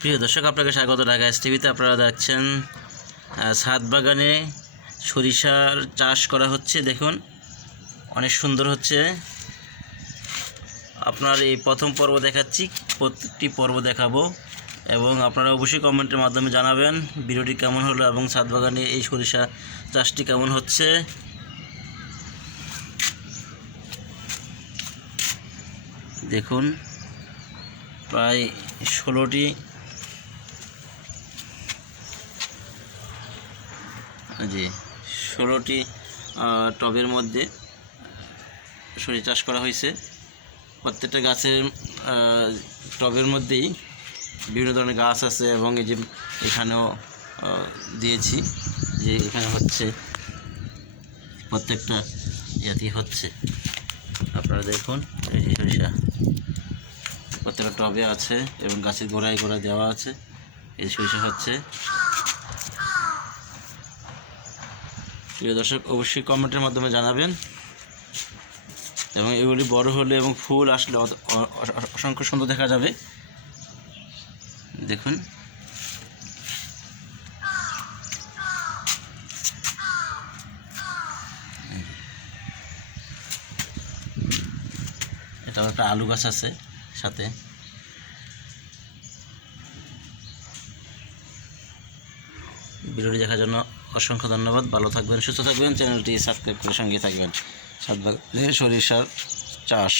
প্রিয় দর্শক, আপনাকে স্বাগত ঢাকা এস টিভিতে আপনারা দেখছেন ছাদ বাগানে সরিষার চাষ করা হচ্ছে। দেখুন, অনেক সুন্দর হচ্ছে। আপনার এই প্রথম পর্ব দেখাচ্ছি, প্রত্যেকটি পর্ব দেখাবো। এবং আপনারা অবশ্যই কমেন্টের মাধ্যমে জানাবেন, ভিডিওটি কেমন হলো এবং ছাদ বাগানে এই সরিষা চাষটি কেমন হচ্ছে। দেখুন, প্রায় ষোলোটি জি। ষোলোটি টবের মধ্যে সরিষা চাষ করা হয়েছে। প্রত্যেকটা গাছের টবের মধ্যেই বিভিন্ন ধরনের গাছ আছে এবং এই যে এখানেও দিয়েছি যে এখানে হচ্ছে প্রত্যেকটা জাতি হচ্ছে। আপনারা দেখুন, এই সরিষা। প্রত্যেকটা টবে আছে এবং গাছের গোড়ায় গোড়ায় দেওয়া আছে। এই সরিষা হচ্ছে প্রিয় দর্শক, অবশ্যই কমেন্টের মাধ্যমে জানাবেন। এবং এগুলি বড় হলে এবং ফুল আসলে অসংখ্য সুন্দর দেখা যাবে। দেখুন। এটাও একটা আলু গাছ আছে সাথে। ভিডিওটি দেখার জন্য অসংখ্য ধন্যবাদ। ভালো থাকবেন সুস্থ থাকবেন। চ্যানেলটি সাবস্ক্রাইব করে সঙ্গে থাকবেন। সাত সরিষার চাষ।